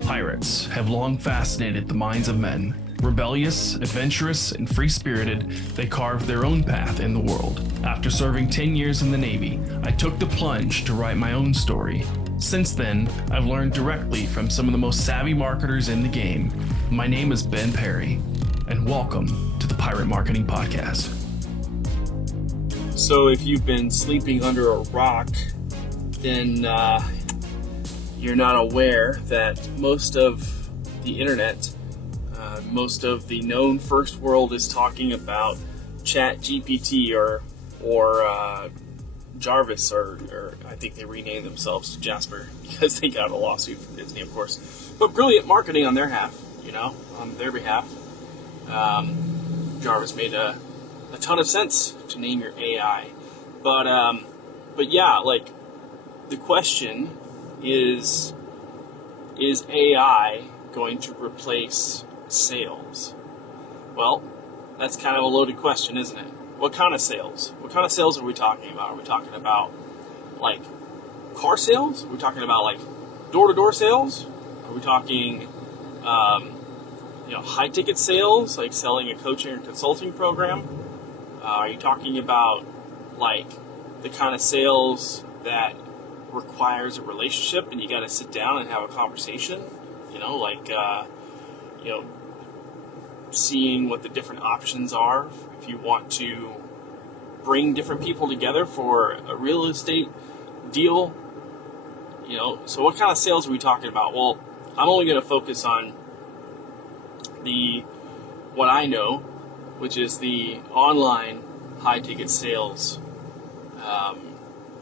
Pirates have long fascinated the minds of men. Rebellious, adventurous, and free-spirited, they carved their own path in the world. After serving 10 years in the Navy, I took the plunge to write my own story. Since then, I've learned directly from some of the most savvy marketers in the game. My name is Ben Perry, and welcome to the Pirate Marketing Podcast. So if you've been sleeping under a rock, then you're not aware that most of the internet, most of the known first world is talking about Chat GPT or Jarvis, or I think they renamed themselves to Jasper because they got a lawsuit from Disney, of course. But brilliant marketing on their behalf. Jarvis made a ton of sense to name your AI. But yeah, like the question is AI going to replace sales? Well, that's kind of a loaded question, isn't it? What kind of sales? What kind of sales are we talking about? Are we talking about like car sales? Are we talking about like door-to-door sales? Are we talking high ticket sales, like selling a coaching or consulting program? Are you talking about like the kind of sales that requires a relationship and you got to sit down and have a conversation? Seeing what the different options are if you want to bring different people together for a real estate deal. So what kind of sales are we talking about? Well, I'm only going to focus on what I know, which is the online high ticket sales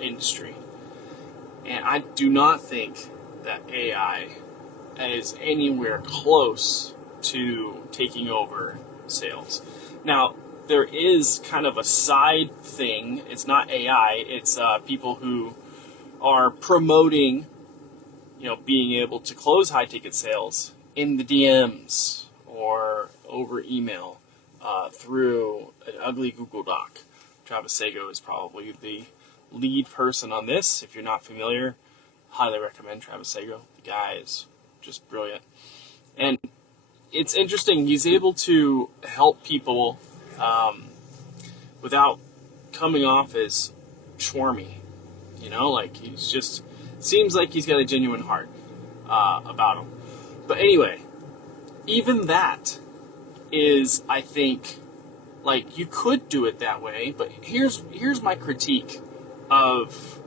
industry. And I do not think that AI is anywhere close to taking over sales. Now, there is kind of a side thing. It's not AI. It's people who are promoting, being able to close high ticket sales in the DMs or over email through an ugly Google Doc. Travis Sago is probably the lead person on this. If you're not familiar, highly recommend Travis Sago. The guy is just brilliant. And it's interesting. He's able to help people without coming off as chormy. He's just seems like he's got a genuine heart about him. But anyway, even that is, I think, like you could do it that way. But here's my critique of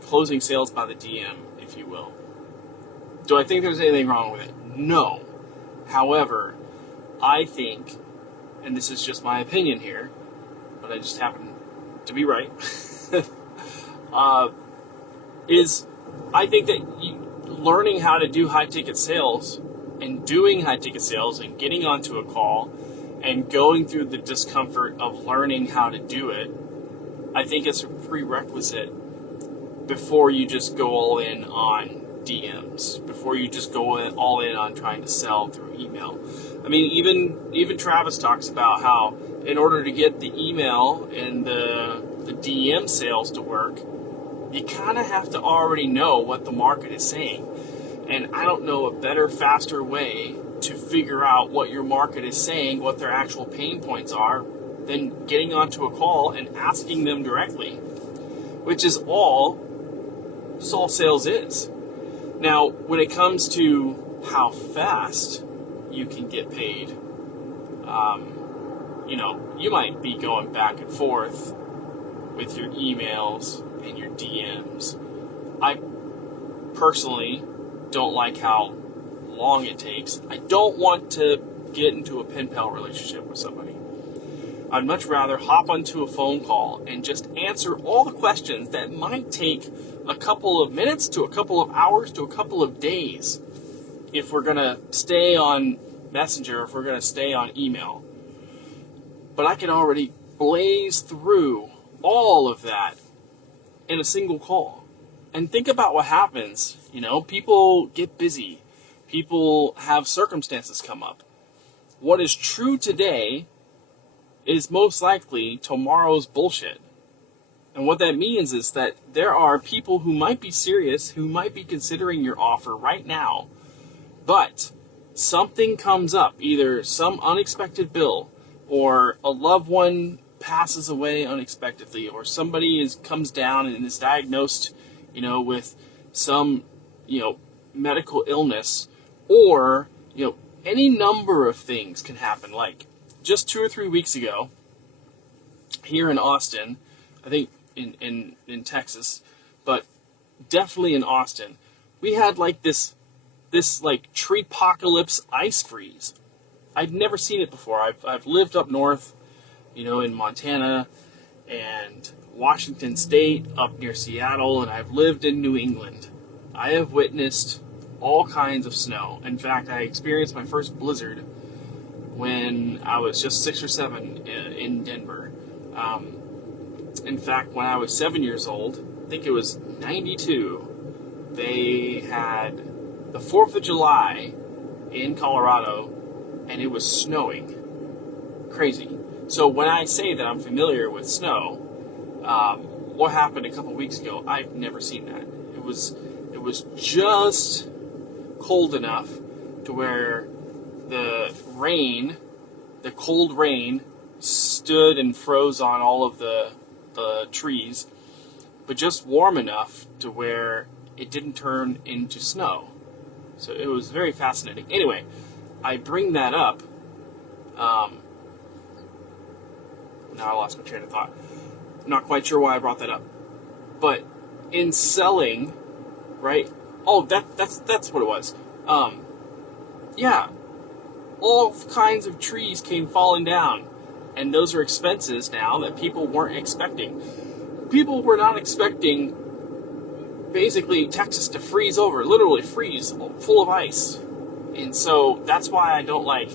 closing sales by the DM, if you will. Do I think there's anything wrong with it? No. However, I think, and this is just my opinion here, but I just happen to be right, I think that learning how to do high-ticket sales and doing high-ticket sales and getting onto a call and going through the discomfort of learning how to do it, I think it's a prerequisite before you just go all in on DMs, before you just go all in on trying to sell through email. I mean, even Travis talks about how in order to get the email and the DM sales to work, you kind of have to already know what the market is saying. And I don't know a better, faster way to figure out what your market is saying, what their actual pain points are, than getting onto a call and asking them directly, which is all sales is. Now, when it comes to how fast you can get paid, you might be going back and forth with your emails and your DMs. I personally don't like how long it takes. I don't want to get into a pen pal relationship with somebody. I'd much rather hop onto a phone call and just answer all the questions that might take a couple of minutes to a couple of hours to a couple of days if we're going to stay on Messenger, if we're going to stay on email. But I can already blaze through all of that in a single call. And think about what happens. People get busy. People have circumstances come up. What is true today is most likely tomorrow's bullshit. And what that means is that there are people who might be serious, who might be considering your offer right now, but something comes up, either some unexpected bill, or a loved one passes away unexpectedly, or somebody comes down and is diagnosed, with some, medical illness, or, any number of things can happen. Like just 2 or 3 weeks ago, here in Austin, I think in Texas, but definitely in Austin, we had like this like treepocalypse ice freeze. I'd never seen it before. I've lived up north, in Montana and Washington State, up near Seattle, and I've lived in New England. I have witnessed all kinds of snow. In fact, I experienced my first blizzard when I was just 6 or 7 in Denver. In fact, when I was 7 years old, I think it was 92, they had the 4th of July in Colorado, and it was snowing. Crazy. So when I say that I'm familiar with snow, what happened a couple weeks ago, I've never seen that. It was just cold enough to where the cold rain, stood and froze on all of the trees, but just warm enough to where it didn't turn into snow. So it was very fascinating. Anyway, I bring that up. Now I lost my train of thought. I'm not quite sure why I brought that up. But in selling, right? Oh, that's what it was. Yeah, all kinds of trees came falling down, and those are expenses now that people weren't expecting. People were not expecting basically Texas to freeze over, literally freeze, full of ice. And so that's why I don't like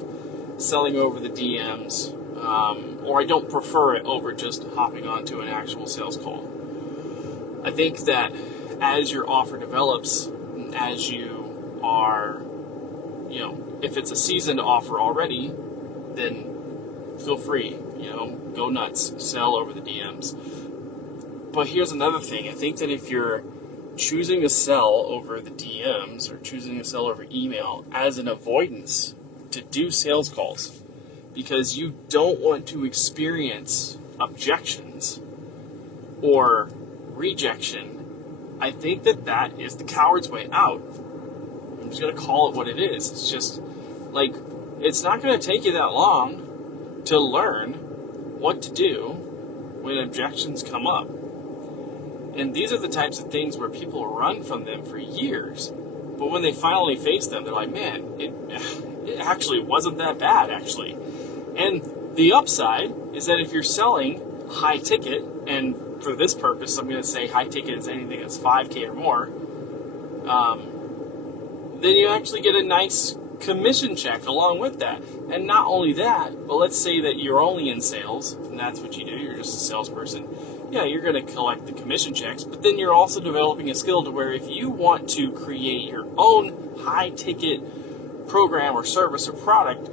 selling over the DMs, or I don't prefer it over just hopping onto an actual sales call. I think that as your offer develops, as you are, if it's a seasoned offer already, then feel free, go nuts, sell over the DMs. But here's another thing. I think that if you're choosing to sell over the DMs or choosing to sell over email as an avoidance to do sales calls because you don't want to experience objections or rejection, I think that is the coward's way out. I'm just going to call it what it is. It's just like, it's not going to take you that long to learn what to do when objections come up. And these are the types of things where people run from them for years. But when they finally face them, they're like, man, it actually wasn't that bad, actually. And the upside is that if you're selling high ticket, and for this purpose, I'm going to say high ticket is anything that's 5K or more, then you actually get a nice commission check along with that. And not only that, but let's say that you're only in sales, and that's what you do, you're just a salesperson. Yeah, you're going to collect the commission checks, but then you're also developing a skill to where if you want to create your own high-ticket program or service or product,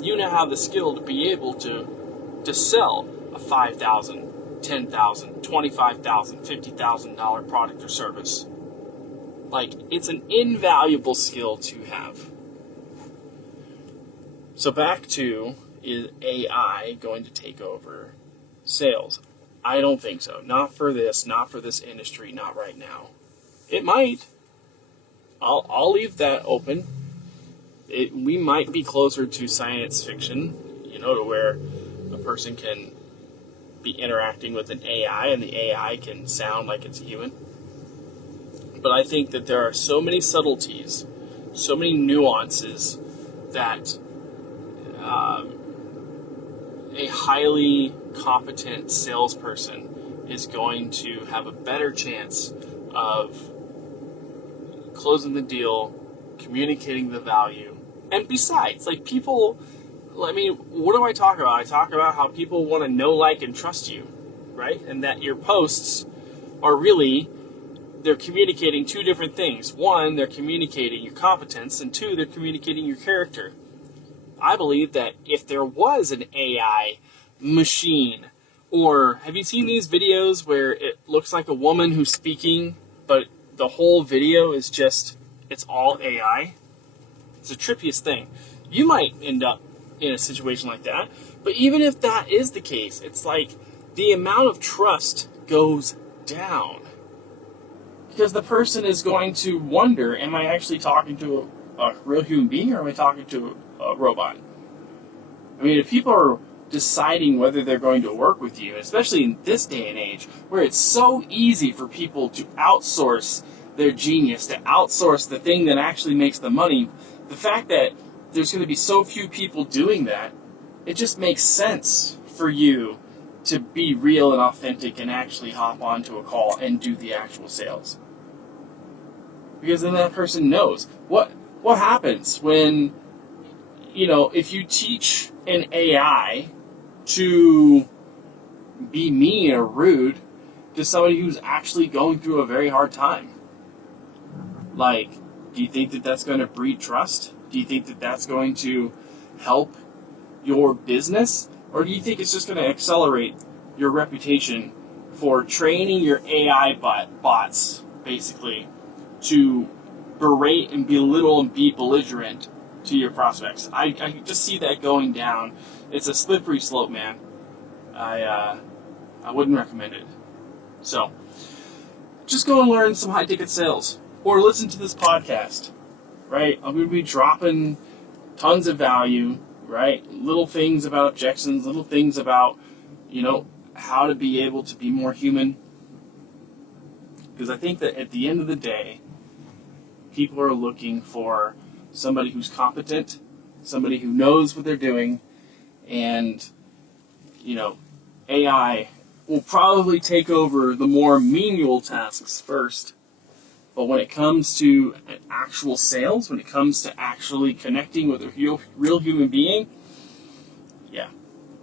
you now have the skill to be able to sell a $5,000, $10,000, $25,000, $50,000 product or service. Like, it's an invaluable skill to have. So back to, is AI going to take over sales? I don't think so. Not for this industry, not right now. It might. I'll leave that open. We might be closer to science fiction, to where a person can be interacting with an AI and the AI can sound like it's a human. But I think that there are so many subtleties, so many nuances that a highly competent salesperson is going to have a better chance of closing the deal, communicating the value. And besides, people, what do I talk about? I talk about how people want to know, like, and trust you, right? And that your posts are really, they're communicating two different things. One, they're communicating your competence, and two, they're communicating your character. I believe that if there was an AI machine Or have you seen these videos where it looks like a woman who's speaking, but the whole video is just, it's all AI? It's the trippiest thing. You might end up in a situation like that, but even if that is the case, it's like the amount of trust goes down. Because the person is going to wonder, am I actually talking to a real human being, or am I talking to a robot? I mean, if people are deciding whether they're going to work with you, especially in this day and age, where it's so easy for people to outsource their genius, to outsource the thing that actually makes the money, the fact that there's going to be so few people doing that, it just makes sense for you to be real and authentic and actually hop onto a call and do the actual sales. Because then that person knows. What happens when, if you teach an AI to be mean or rude to somebody who's actually going through a very hard time? Like, do you think that that's going to breed trust? Do you think that that's going to help your business? Or do you think it's just going to accelerate your reputation for training your AI bots, basically, to berate and belittle and be belligerent to your prospects? I just see that going down. It's a slippery slope, man. I wouldn't recommend it. So, just go and learn some high-ticket sales. Or listen to this podcast, right? I'm going to be dropping tons of value, right? Little things about objections, little things about, how to be able to be more human. Because I think that at the end of the day, people are looking for somebody who's competent, somebody who knows what they're doing, and, AI will probably take over the more menial tasks first. But when it comes to actual sales, when it comes to actually connecting with a real human being, yeah,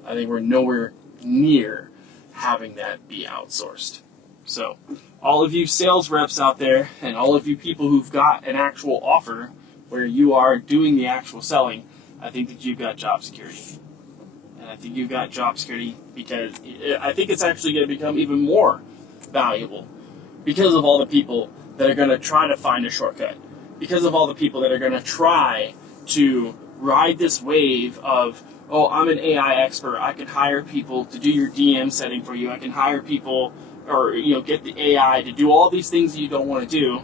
I think we're nowhere near having that be outsourced. So, all of you sales reps out there, and all of you people who've got an actual offer where you are doing the actual selling, I think that you've got job security. And I think you've got job security because I think it's actually going to become even more valuable because of all the people that are going to try to find a shortcut, because of all the people that are going to try to ride this wave of, oh, I'm an AI expert, I can hire people to do your DM setting for you, I can hire people, or, get the AI to do all these things that you don't want to do.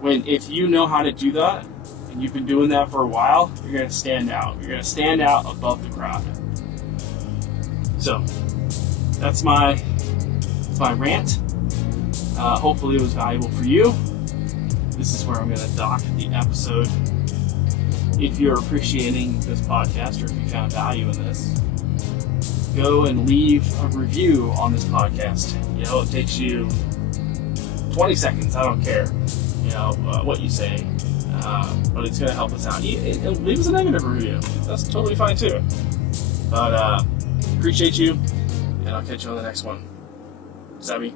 When, if you know how to do that, and you've been doing that for a while, you're going to stand out. You're going to stand out above the crowd. So, that's my rant. Hopefully it was valuable for you. This is where I'm going to dock the episode. If you're appreciating this podcast, or if you found value in this, go and leave a review on this podcast. It takes you 20 seconds. I don't care, what you say, but it's going to help us out. And leave us a negative review. That's totally fine too. But appreciate you, and I'll catch you on the next one. Sabi.